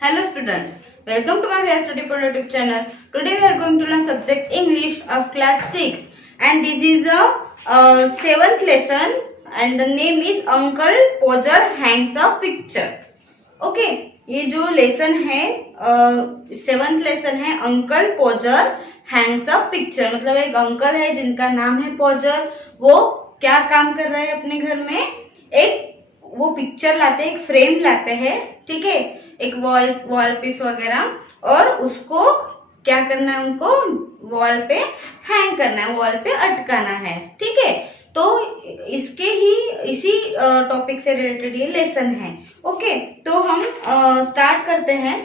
Hello students, welcome to my Higher Study Pro YouTube channel. Today we are going to learn subject English of class 6 and this is a 7th lesson and the name is Uncle Podger Hangs a Picture. Okay, ये जो lesson है 7th lesson है uncle पोजर Hanks a picture. मतलब एक uncle है जिनका नाम है पोजर, वो क्या काम कर रहा है अपने घर में, एक वो पिक्चर लाते हैं, एक फ्रेम लाते हैं, ठीक है, एक वॉल पीस वगैरह, और उसको क्या करना है, उनको वॉल पे हैंग करना है, वॉल पे अटकाना है, ठीक है। तो इसी टॉपिक से रिलेटेड ये लेसन है। ओके, तो हम स्टार्ट करते हैं।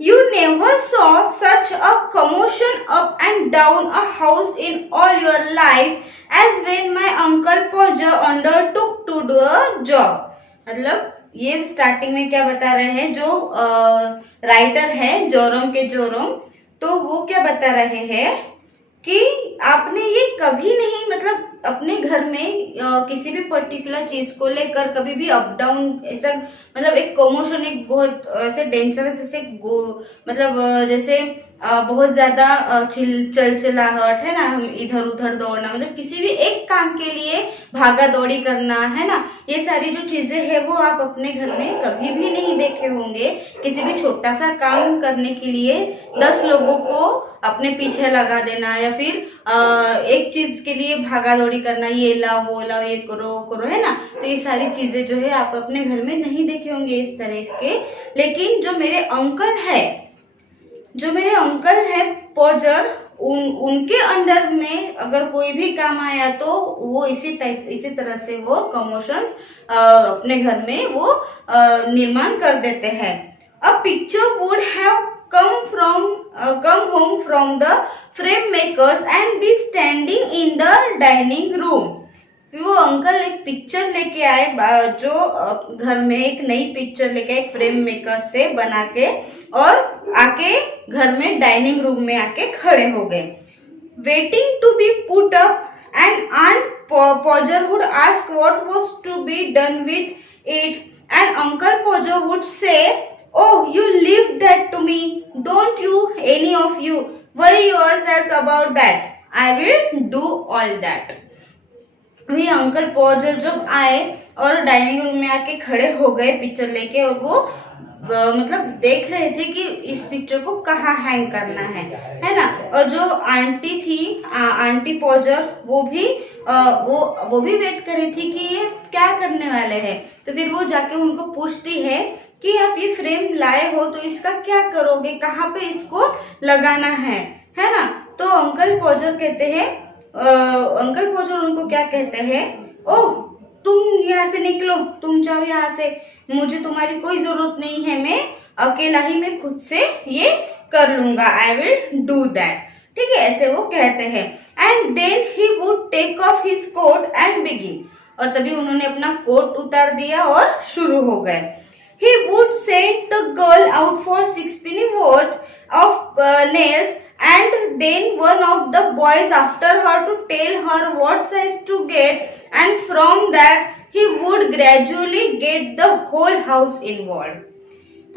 You never saw such a commotion up and down a house in all your life as when my uncle Podger undertook to do a job। मतलब ये स्टार्टिंग में क्या बता रहे हैं, जो राइटर है जोरोम, तो वो क्या बता रहे हैं कि आपने ये कभी नहीं, मतलब अपने घर में किसी भी पर्टिकुलर चीज को लेकर कभी भी अप डाउन ऐसा, मतलब एक कमोशन, एक बहुत ऐसे डेंजरस, ऐसे मतलब जैसे बहुत ज्यादा चलचलाहट है ना, हम इधर उधर दौड़ना, मतलब किसी भी एक काम के लिए भागा दौड़ी करना है ना, ये सारी जो चीजें है वो आप अपने घर में कभी भी नहीं देखे होंगे। किसी भी छोटा सा काम करने के लिए 10 लोगों को अपने पीछे लगा देना, या फिर एक चीज के लिए भागा दौड़ी करना, ये लाओ वो लाओ, ये करो वो करो, है ना। तो ये सारी चीजें जो है आप अपने घर में नहीं देखे होंगे इस तरह के। लेकिन जो मेरे अंकल है पोजर, उनके अंडर में अगर कोई भी काम आया तो वो इसी तरह से वो कमोशंस अपने घर में वो निर्माण कर देते हैं। A picture would have come home from the frame makers and be standing in the dining room। वो अंकल एक पिक्चर लेके आए, जो घर में एक नई पिक्चर लेके एक फ्रेम मेकर से बना के, और आके घर में डाइनिंग रूम में आके खड़े हो गए। Waiting to be put up and Aunt Podger would ask what was to be done with it and Uncle Podger would say, "Oh, you leave that to me. Don't you, any of you, worry yourselves about that. I will do all that." वही uncle पोजर जब आए और dining room में आके खड़े हो गए picture लेके, और वो मतलब देख रहे थे कि इस पिक्चर को कहाँ हैंग करना है ना। और जो आंटी थी, आंटी पोजर, वो भी वेट कर रही थी कि ये क्या करने वाले हैं। तो फिर वो जाके उनको पूछती है कि आप ये फ्रेम लाए हो तो इसका क्या करोगे, कहाँ पे इसको लगाना है ना। तो अंकल पोजर कहते हैं, अंकल पोजर उनको क्या कहते हैं, ओह तुम यहाँ से निकलो, तुम जाओ यहाँ से, मुझे तुम्हारी कोई जरूरत नहीं है, मैं अकेला ही मैं खुद से ये कर लूंगा, आई विल डू दैट, ठीक है, ऐसे वो कहते हैं। And then he would take off his coat and begin, और तभी उन्होंने अपना कोट उतार दिया और शुरू हो गए। He would send the girl out for 6 penny worth of nails and then one of the boys after her to tell her what size to get, and from that he would gradually get the whole house involved।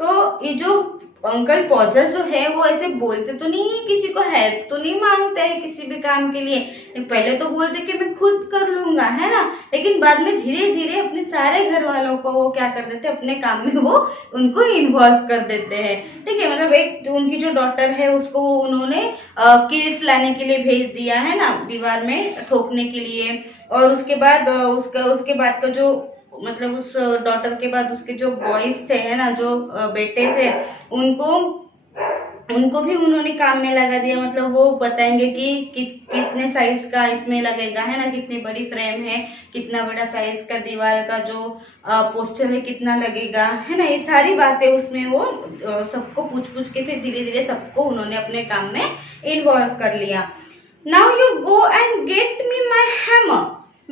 तो ये जो uncle पोजर जो है वो ऐसे बोलते तो नहीं, किसी को हेल्प तो नहीं मांगते हैं किसी भी काम के लिए। पहले तो बोलते कि मैं खुद कर लूंगा, है ना, लेकिन बाद में धीरे धीरे अपने सारे घर वालों को वो क्या कर देते हैं, अपने काम में वो उनको इन्वॉल्व कर देते हैं, ठीक है। मतलब एक उनकी जो डॉटर है उसको उन्होंने किल्स लाने के लिए भेज दिया है ना, दीवार में ठोकने के लिए, और उसके बाद का जो मतलब उस डॉटर के बाद उसके जो बॉयज थे, है ना, जो बेटे थे, उनको भी उन्होंने काम में लगा दिया। मतलब वो बताएंगे कि कितने साइज का इसमें लगेगा, है ना, कितनी बड़ी फ्रेम है, कितना बड़ा साइज का दीवार का जो पोस्टर है कितना लगेगा, है ना, ये सारी बातें उसमें वो सबको पूछ के फिर धीरे धीरे सबको उन्होंने अपने काम में इन्वॉल्व कर लिया। Now you go and get me my hammer,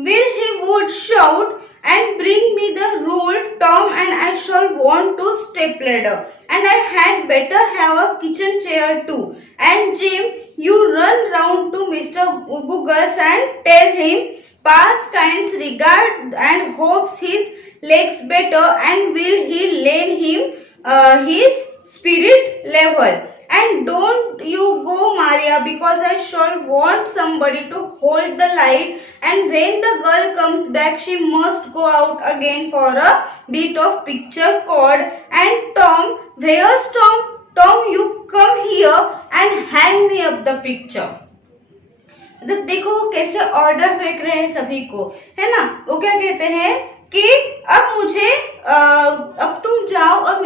will he would shout, and bring me the rule, Tom, and I shall want to step ladder, and I had better have a kitchen chair too, and Jim, you run round to Mr. Gugus and tell him pass kind regard and hopes his legs better, and will he lend him his spirit level. And don't you go, Maria, because I shall want somebody to hold the light, and when the girl comes back she must go out again for a bit of picture called. And Tom, where's Tom? Tom, you come here and hang me up the picture. मतलब देखो वो कैसे order फेंक रहे हैं सभी को, है ना। वो क्या कहते हैं कि अब मुझे अब तुम जाओ और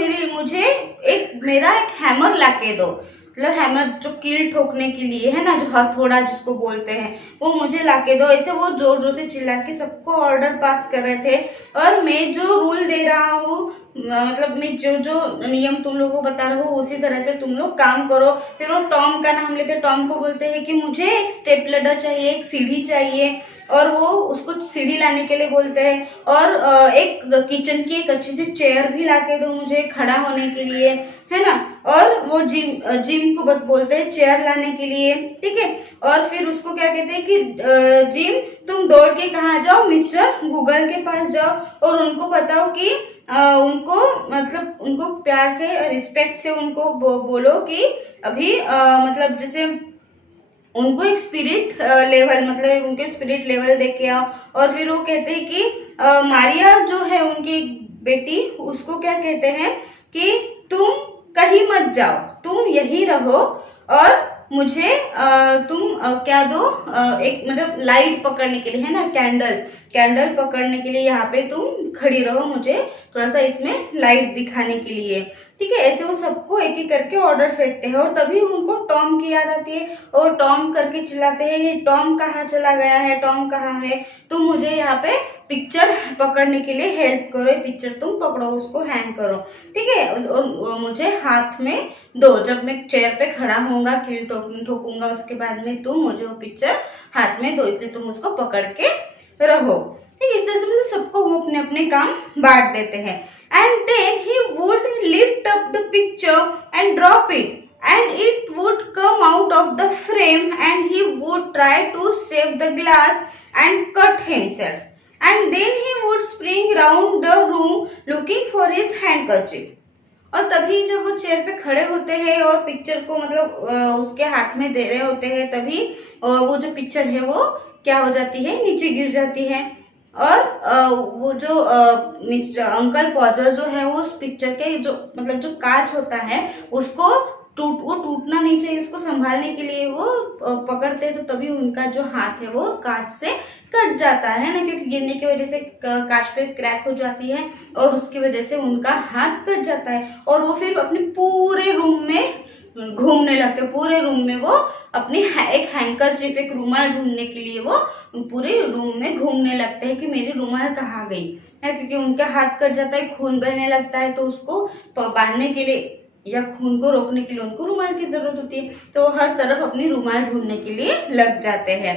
मेरा एक हैमर लाके दो, मतलब हैमर जो कील ठोकने के लिए है ना, जो हथौड़ा जिसको बोलते हैं, वो मुझे लाके दो। ऐसे वो जोर जोर से चिल्ला के सबको ऑर्डर पास कर रहे थे। और मैं जो रूल दे रहा हूँ, मतलब मैं जो जो नियम तुम लोगों को बता रहा हूँ उसी तरह से तुम लोग काम करो। फिर वो टॉम का नाम लेते, टॉम को बोलते हैं कि मुझे एक स्टेप लैडर चाहिए, एक सीढ़ी चाहिए, और वो उसको सीढ़ी लाने के लिए बोलते हैं। और एक किचन की एक अच्छी सी चेयर भी लाके दो मुझे खड़ा होने के लिए, है ना। और वो जिम को बोलते हैं चेयर लाने के लिए, ठीक है। और फिर उसको क्या कहते हैं कि जिम तुम दौड़ के कहाँ जाओ, मिस्टर गूगल के पास जाओ और उनको बताओ कि उनको मतलब उनको प्यार से रिस्पेक्ट से उनको बोलो कि अभी मतलब जैसे उनको एक स्पिरिट लेवल, मतलब उनके स्पिरिट लेवल देख के आओ। और फिर वो कहते हैं कि मारिया जो है उनकी बेटी, उसको क्या कहते हैं कि तुम कहीं मत जाओ, तुम यही रहो और मुझे तुम क्या दो, एक मतलब लाइट पकड़ने के लिए, है ना, कैंडल पकड़ने के लिए यहाँ पे तुम खड़ी रहो, मुझे थोड़ा सा इसमें लाइट दिखाने के लिए, ठीक है। ऐसे वो सबको एक एक करके ऑर्डर फेंकते हैं और तभी उनको टॉम की याद आती है और टॉम करके चिल्लाते हैं, ये टॉम कहाँ चला गया है, टॉम कहाँ है, तुम मुझे यहाँ पे पिक्चर पकड़ने के लिए हेल्प करो, पिक्चर तुम पकड़ो, उसको हैंग करो, ठीक है। और मुझे हाथ में दो, जब मैं चेयर पे खड़ा होऊंगा, कील ठोकूंगा, उसके बाद में तुम मुझे वो पिक्चर हाथ में दो, इसलिए तुम उसको पकड़ के रहो, ठीक है। इस तरह से मतलब सबको वो अपने अपने काम बांट देते हैं। And then he would lift up the picture and drop it and it would come out of the frame and he would try to save the glass and cut himself and then he would spring round the room looking for his handkerchief। और तभी जब वो chair पे खड़े होते हैं और picture को मतलब उसके हाथ में दे रहे होते हैं, तभी वो जो पिक्चर है वो क्या हो जाती है, नीचे गिर जाती है। और वो जो मिस्टर अंकल पॉजर जो है वो उस पिक्चर के जो मतलब जो कांच होता है उसको वो टूटना नहीं चाहिए, उसको संभालने के लिए वो पकड़ते हैं, तो तभी उनका जो हाथ है वो कांच से कट जाता है ना, क्योंकि गिरने की वजह से कांच पे क्रैक हो जाती है और उसकी वजह से उनका हाथ कट जाता है। और वो फिर अपने पूरे रूम में घूमने लगते, पूरे रूम में वो अपनी एक हैंकरचीफ, एक रुमाल ढूंढने के लिए वो पूरे रूम में घूमने लगते हैं कि मेरी रुमाल कहाँ गई है, क्योंकि उनका हाथ कट जाता है, खून बहने लगता है, तो उसको बांधने के लिए या खून को रोकने के लिए उनको रुमाल की जरूरत होती है, तो हर तरफ अपनी रुमाल ढूंढने के लिए लग जाते हैं।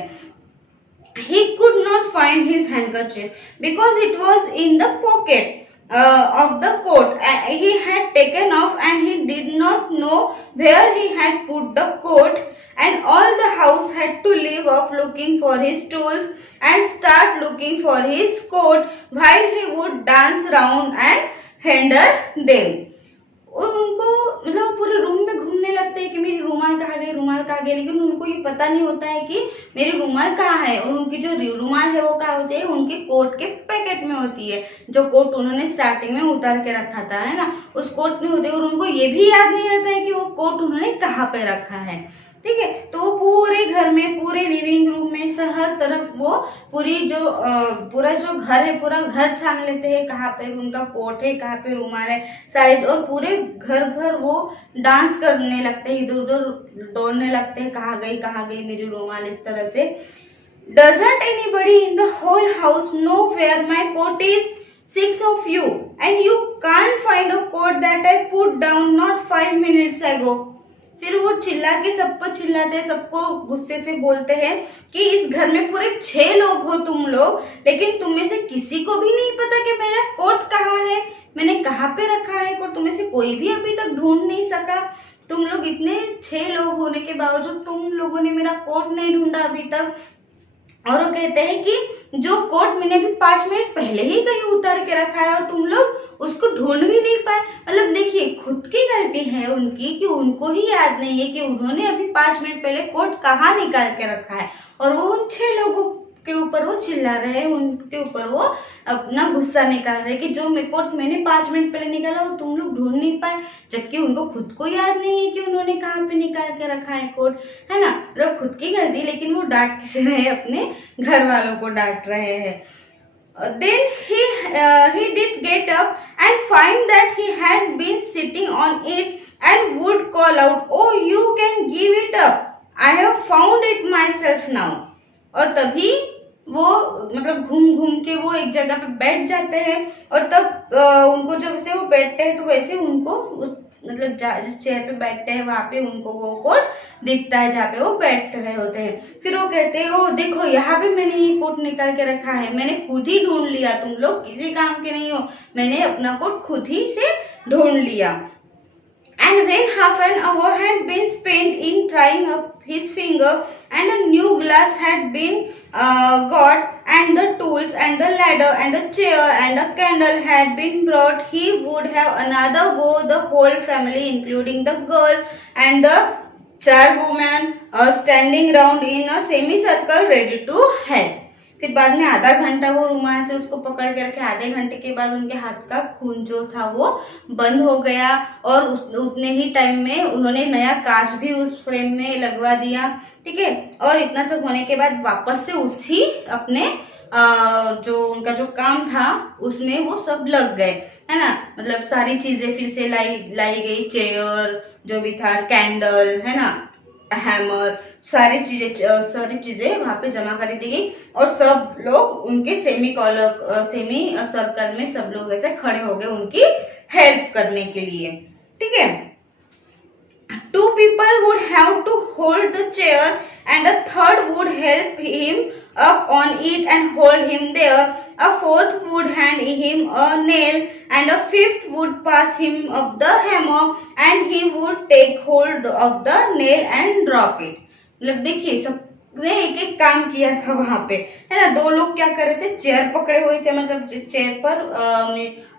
He could not find his handkerchief because it was in the pocket of the coat he had taken off and he did not know where he had put the coat, and all the house had to leave off looking for his tools and start looking for his coat while he would dance round and handle them। और उनको मतलब पूरे room में घूमने लगते हैं कि मेरी रुमाल कहाँ गई, रुमाल कहाँ गई, लेकिन उनको ये पता नहीं होता है कि मेरी रुमाल कहाँ है। और उनकी जो रुमाल है वो कहाँ होती है, उनके कोट के पैकेट में होती है, जो कोट उन्होंने स्टार्टिंग में उतार के रखा था, है ना, उस कोट में होती है। और उनको ये भी याद नहीं रहता है कि वो कोट उन्होंने कहाँ पे रखा है, ठीक है। तो वो पूरे घर में, पूरे लिविंग रूम में से हर तरफ वो पूरा जो घर है पूरा घर छान लेते हैं, कहाँ पे उनका कोट है, कहाँ पे रुमाल है, साइज, और पूरे घर भर वो डांस करने लगते हैं, इधर उधर दौड़ने लगते हैं, कहाँ गई मेरी रुमाल, इस तरह से। Doesn't anybody in the whole house know where my coat is? 6 of you and you can't find a coat that I put down not 5 minutes ago। फिर वो चिल्ला के सबको चिल्लाते हैं, सबको गुस्से से बोलते हैं कि इस घर में पूरे 6 लोग हो तुम लोग, लेकिन तुम में से किसी को भी नहीं पता कि मेरा कोट कहाँ है, मैंने कहाँ पे रखा है कोट, तुम में से कोई भी अभी तक ढूंढ नहीं सका। तुम लोग इतने 6 लोग होने के बावजूद तुम लोगों ने मेरा कोट नहीं ढूंढा अभी तक। और वो कहते हैं कि जो कोट मैंने अभी 5 मिनट पहले ही कहीं उतार के रखा है और तुम लोग उसको ढूंढ भी नहीं पाए। मतलब देखिए खुद की गलती है उनकी कि उनको ही याद नहीं है कि उन्होंने अभी 5 मिनट पहले कोट कहाँ निकाल के रखा है, और वो उन 6 लोगों के ऊपर वो चिल्ला रहे हैं, उनके ऊपर वो अपना गुस्सा निकाल रहे हैं कि जो कोट मैंने 5 मिनट पहले निकाला वो तुम लोग ढूंढ नहीं पाए, जबकि उनको खुद को याद नहीं है कि उन्होंने कहाँ पे निकाल के रखा है कोट, है ना। मतलब खुद की गलती, लेकिन वो डांट किसे रहे हैं, अपने घर वालों को डांट रहे हैं। Then he did get up and find that he had been sitting on it and would call out, "Oh, you can give it up. I have found it myself now." और तभी वो मतलब घूम घूम के वो एक जगह पे बैठ जाते हैं, और तब उनको जब से वो बैठते हैं तो वैसे उनको उस मतलब जिस चेयर पे बैठते हैं वहां पे उनको वो कोट दिखता है जहाँ पे वो बैठ रहे होते हैं। फिर वो कहते हैं, ओ देखो यहाँ पे मैंने ये कोट निकाल के रखा है, मैंने खुद ही ढूंढ लिया, तुम लोग किसी काम के नहीं हो, मैंने अपना कोट खुद ही से ढूंढ लिया। And when half an hour had been spent in trying up his finger, and a new glass had been got, and the tools and the ladder and the chair and the candle had been brought, he would have another go. The whole family, including the girl and the 4 women, standing round in a semicircle ready to help. फिर बाद में आधा घंटा वो रुमाल से उसको पकड़ के रखे, आधे घंटे के बाद उनके हाथ का खून जो था वो बंद हो गया, और उतने ही टाइम में उन्होंने नया कांच भी उस फ्रेम में लगवा दिया, ठीक है। और इतना सब होने के बाद वापस से उसी अपने जो उनका जो काम था उसमें वो सब लग गए, है ना। मतलब सारी चीजें फिर से लाई गई, चेयर जो भी था, कैंडल, है ना, हैमर, सारी चीजें वहां पे जमा कर दी गई, और सब लोग उनके सेमी सर्कल में सब लोग ऐसे खड़े हो गए उनकी हेल्प करने के लिए, ठीक है। 2 people would have to hold the chair and a third would help him up on it and hold him there. A fourth would hand him a nail and a fifth would pass him up the hammer and he would take hold of the nail and drop it. मतलब देखिए सबने एक एक काम किया था वहां पे, है ना। 2 लोग क्या कर रहे थे, चेयर पकड़े हुए थे, मतलब जिस चेयर पर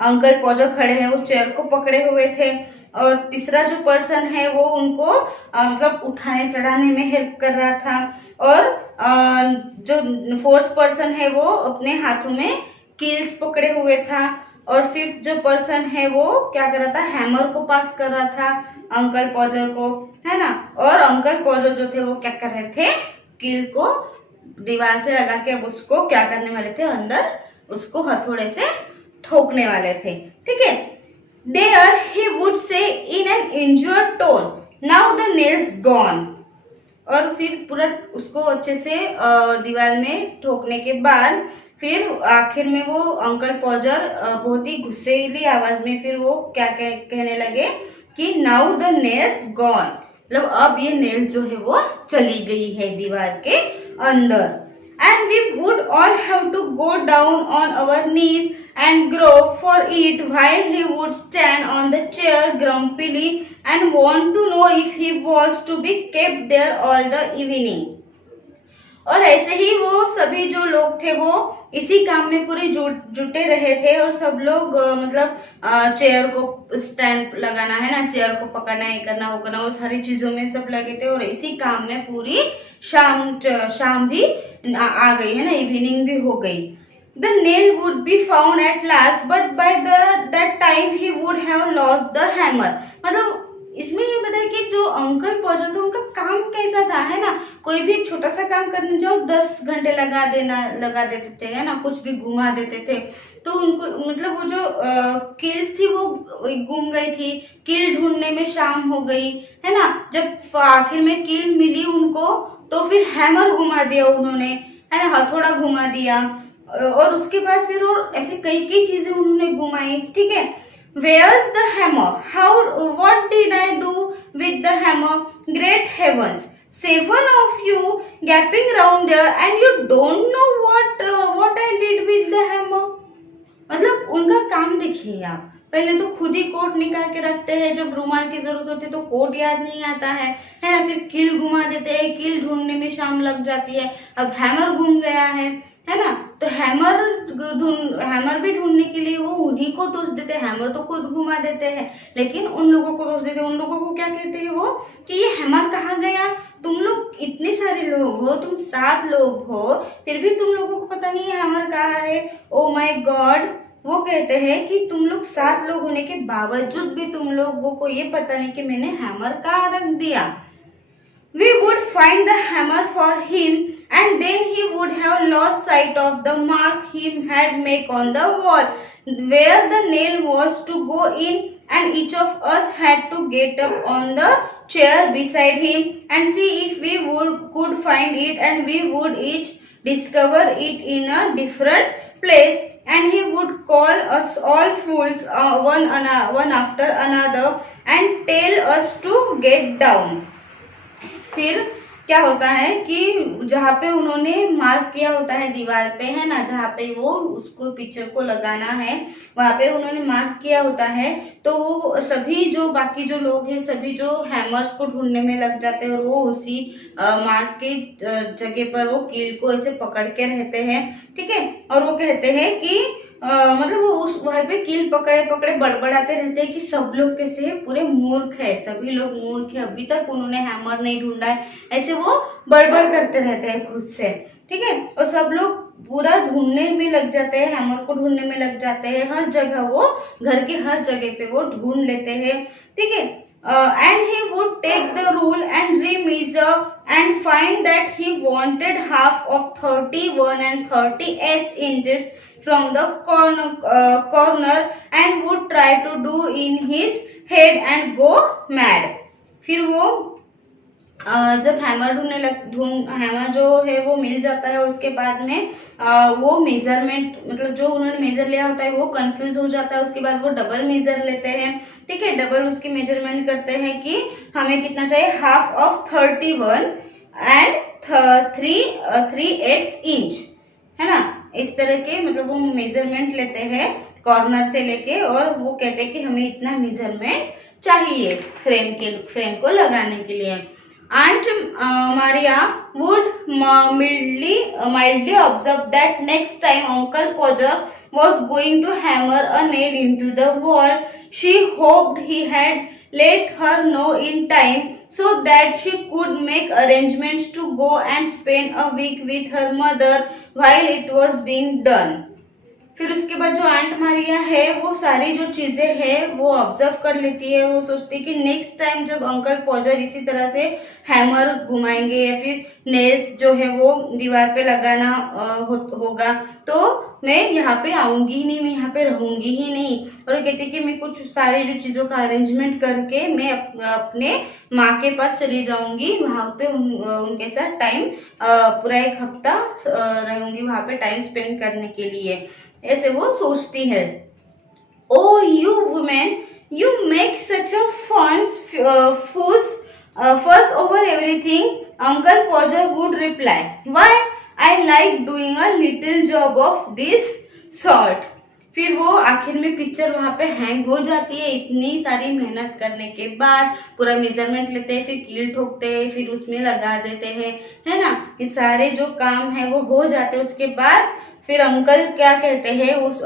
अंकल पौजो खड़े हैं उस चेयर को पकड़े हुए थे, और तीसरा जो पर्सन है वो उनको मतलब उठाने चढ़ाने में हेल्प कर रहा था, और जो 4th पर्सन है वो अपने हाथों में कील्स पकड़े हुए था, और 5th जो पर्सन है वो क्या कर रहा था, हैमर को पास कर रहा था अंकल पौजर को, है ना। और अंकल पौजर जो थे वो क्या कर रहे थे, कील को दीवार से लगा के अब उसको क्या करने वाले थे, अंदर उसको हथौड़े से ठोकने वाले थे, ठीक है। There he would say in an injured tone, "Now the nail's gone." और फिर पूरा उसको अच्छे से दीवार में ठोकने के बाद फिर आखिर में वो अंकल पौजर बहुत ही गुस्सैली आवाज में फिर वो क्या कहने लगे कि "Now the nail's gone." मतलब अब ये नेल जो है वो चली गई है दीवार के अंदर। And we would all have to go down on our knees and grope for it while he would stand on the chair grumpily and want to know if he was to be kept there all the evening. और ऐसे ही वो सभी जो लोग थे वो इसी काम में पूरे जुटे रहे थे, और सब लोग मतलब चेयर को स्टैंड लगाना, है ना, चेयर को पकड़ना, ये करना वो करना, वो सारी चीजों में सब लगे थे, और इसी काम में पूरी शाम भी आ गई, है ना, इवनिंग भी हो गई। The nail would be found at last, but by that time he would have lost the hammer. मतलब इसमें ये बताया कि जो अंकल पौजर थे उनका काम कैसा था, है ना। कोई भी एक छोटा सा काम करने जाओ 10 घंटे लगा देते थे, है ना, कुछ भी घुमा देते थे, तो उनको मतलब वो जो कील्स थी वो गुम गई थी, कील ढूंढने में शाम हो गई, है ना। जब आखिर में कील मिली उनको तो फिर हैमर घुमा दिया उन्होंने, है ना, हथौड़ा घुमा दिया, और उसके बाद फिर और ऐसे कई चीजें उन्होंने घुमाई, ठीक है। Where's the hammer? What did I do with the hammer? Great heavens! 7 of you gapping around there and you don't know what I did with the hammer. मतलब उनका काम देखिए आप, पहले तो खुद ही कोट निकाल के रखते हैं, जब रुमाल की जरूरत होती है तो कोट याद नहीं आता है ना, फिर कील घुमा देते हैं, कील ढूंढने में शाम लग जाती है, अब हैमर घूम गया है ना, तो हैमर हैमर भी ढूंढने के लिए वो उन्हीं को दोष देते हैं, हैमर तो खुद घुमा देते हैं, लेकिन उन लोगों को दोष देते हैं। उन लोगों को क्या कहते हैं वो कि ये हैमर कहाँ गया, तुम लोग इतने सारे लोग हो, तुम 7 लोग हो, फिर भी तुम लोगों को पता नहीं है हैमर कहाँ है। ओ माय गॉड, वो कहते हैं कि तुम लोग 7 लोग होने के बावजूद भी तुम लोगों को ये पता नहीं कि मैंने हैमर कहाँ रख दिया। We would find the hammer for him and then he would have lost sight of the mark he had made on the wall where the nail was to go in, and each of us had to get up on the chair beside him and see if we could find it, and we would each discover it in a different place, and he would call us all fools one after another and tell us to get down। फिर क्या होता है कि जहाँ पे उन्होंने mark किया होता है दीवार पे, है ना, जहाँ पे वो उसको पिक्चर को लगाना है, वहाँ पे उन्होंने मार्क किया होता है, तो वो सभी जो बाकी जो लोग हैं सभी जो हैमर्स को ढूंढने में लग जाते हैं और वो उसी मार्क की जगह पर वो कील को ऐसे पकड़ के रहते हैं, ठीक है। और वो कहते हैं कि मतलब वो उस वहाँ पे कील पकड़े पकड़े बड़बड़ाते रहते हैं कि सब लोग कैसे पूरे मूर्ख है, सभी लोग मूर्ख है, अभी तक उन्होंने हैमर नहीं ढूंढा है, ऐसे वो बड़बड़ करते रहते हैं खुद से, ठीक है। और सब लोग पूरा ढूंढने में लग जाते हैं, हैमर को ढूंढने में लग जाते हैं, हर जगह वो घर की हर जगह पे वो ढूंढ लेते हैं, ठीक है। And he would take the rule and remeasure and find that he wanted half of 31 and 38 inches from the corner and would try to do in his head and go mad। फिर वो जब hammer जो है वो मिल जाता है, उसके बाद में वो मेजरमेंट मतलब जो उन्होंने मेजर लिया होता है वो कंफ्यूज हो जाता है, उसके बाद वो डबल मेजर लेते हैं, ठीक है, डबल उसकी मेजरमेंट करते हैं कि हमें कितना चाहिए, हाफ ऑफ 31 एंड 3/8 इंच, है ना, इस तरह के मतलब वो मेजरमेंट लेते हैं कॉर्नर से लेके, और वो कहते हैं कि हमें इतना मेजरमेंट चाहिए फ्रेम को लगाने के लिए। Aunt Maria would mildly observe that next time Uncle Podger was going to hammer a nail into the wall, she hoped he had let her know in time so that she could make arrangements to go and spend a week with her mother while it was being done। फिर उसके बाद जो aunt Maria है वो सारी जो चीजें हैं वो ऑब्जर्व कर लेती है, वो सोचती है कि नेक्स्ट टाइम जब अंकल पॉजर इसी तरह से हैमर घुमाएंगे या फिर नेल्स जो है वो दीवार पे लगाना होगा तो मैं यहाँ पे आऊंगी ही नहीं, मैं यहाँ पे रहूंगी ही नहीं। और वो कहती है कि मैं कुछ सारी जो चीजों का अरेंजमेंट करके मैं अपने माँ के पास चली जाऊंगी, वहां पे उनके साथ टाइम पूरा 1 हफ्ता रहूंगी वहां पे टाइम स्पेंड करने के लिए, ऐसे वो सोचती है। Oh you women, you make such a fuss over everything, Uncle Podger would reply, why I like doing a little job of this sort। फिर वो आखिर में पिक्चर वहां पे हैंग हो जाती है, इतनी सारी मेहनत करने के बाद पूरा मेजरमेंट लेते हैं, फिर कील ठोकते हैं, फिर उसमें लगा देते हैं, है ना, ये सारे जो काम है वो हो जाते हैं। उसके बाद फिर अंकल क्या कहते हैं, उस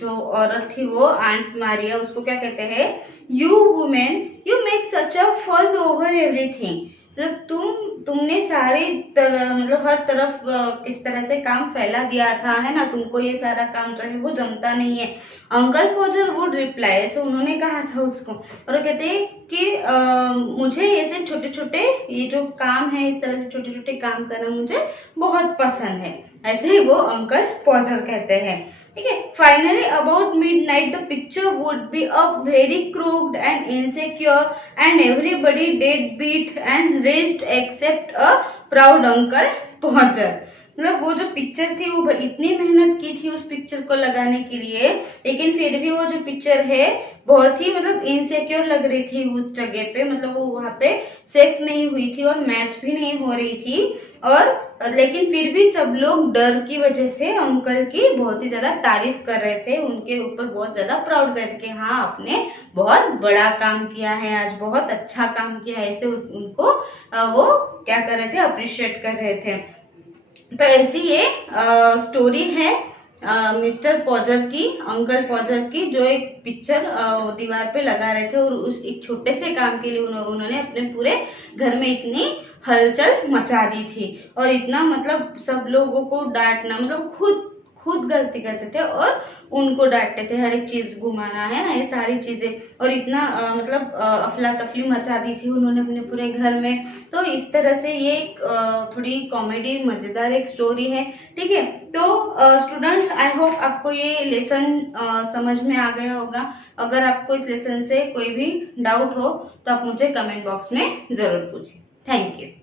जो औरत थी वो आंट मारिया, उसको क्या कहते हैं, you women you make such a fuss over everything, मतलब तुमने सारी तरह मतलब हर तरफ इस तरह से काम फैला दिया था, है ना, तुमको ये सारा काम जो है वो जमता नहीं है। अंकल पॉजर वुड रिप्लाई, ऐसे उन्होंने कहा था उसको, और वो कहते हैं कि मुझे ऐसे छोटे छोटे ये जो काम है इस तरह से छोटे छोटे काम करना मुझे बहुत पसंद है, ऐसे ही वो अंकल पॉजर कहते हैं, ठीक है। Finally about midnight the picture would be up very crooked and insecure and everybody dead beat and raised except a proud uncle Podger. मतलब वो जो पिक्चर थी वो इतनी मेहनत की थी उस पिक्चर को लगाने के लिए, लेकिन फिर भी वो जो पिक्चर है बहुत ही मतलब इनसिक्योर लग रही थी उस जगह पे, मतलब वो वहाँ पे सेफ नहीं हुई थी और मैच भी नहीं हो रही थी, और लेकिन फिर भी सब लोग डर की वजह से अंकल की बहुत ही ज्यादा तारीफ कर रहे थे, उनके ऊपर बहुत ज्यादा प्राउड कर रहे थे कि हाँ आपने बहुत बड़ा काम किया है, आज बहुत अच्छा काम किया है, ऐसे उनको वो क्या कर रहे थे, अप्रिशिएट कर रहे थे। तो ऐसी ये स्टोरी है मिस्टर पॉजर की, अंकल पॉजर की जो एक पिक्चर दीवार पे लगा रहे थे और उस एक छोटे से काम के लिए उन्होंने अपने पूरे घर में इतनी हलचल मचा दी थी और इतना मतलब सब लोगों को डांटना, मतलब खुद गलती करते थे और उनको डांटते थे, हर एक चीज घुमाना है ना, ये सारी चीजें, और इतना मतलब अफला तफली मचा दी थी उन्होंने अपने पूरे घर में। तो इस तरह से ये एक थोड़ी कॉमेडी मजेदार एक स्टोरी है, ठीक है। तो स्टूडेंट, आई होप आपको ये लेसन समझ में आ गया होगा। अगर आपको इस लेसन से कोई भी डाउट हो तो आप मुझे कमेंट बॉक्स में जरूर पूछें। Thank you.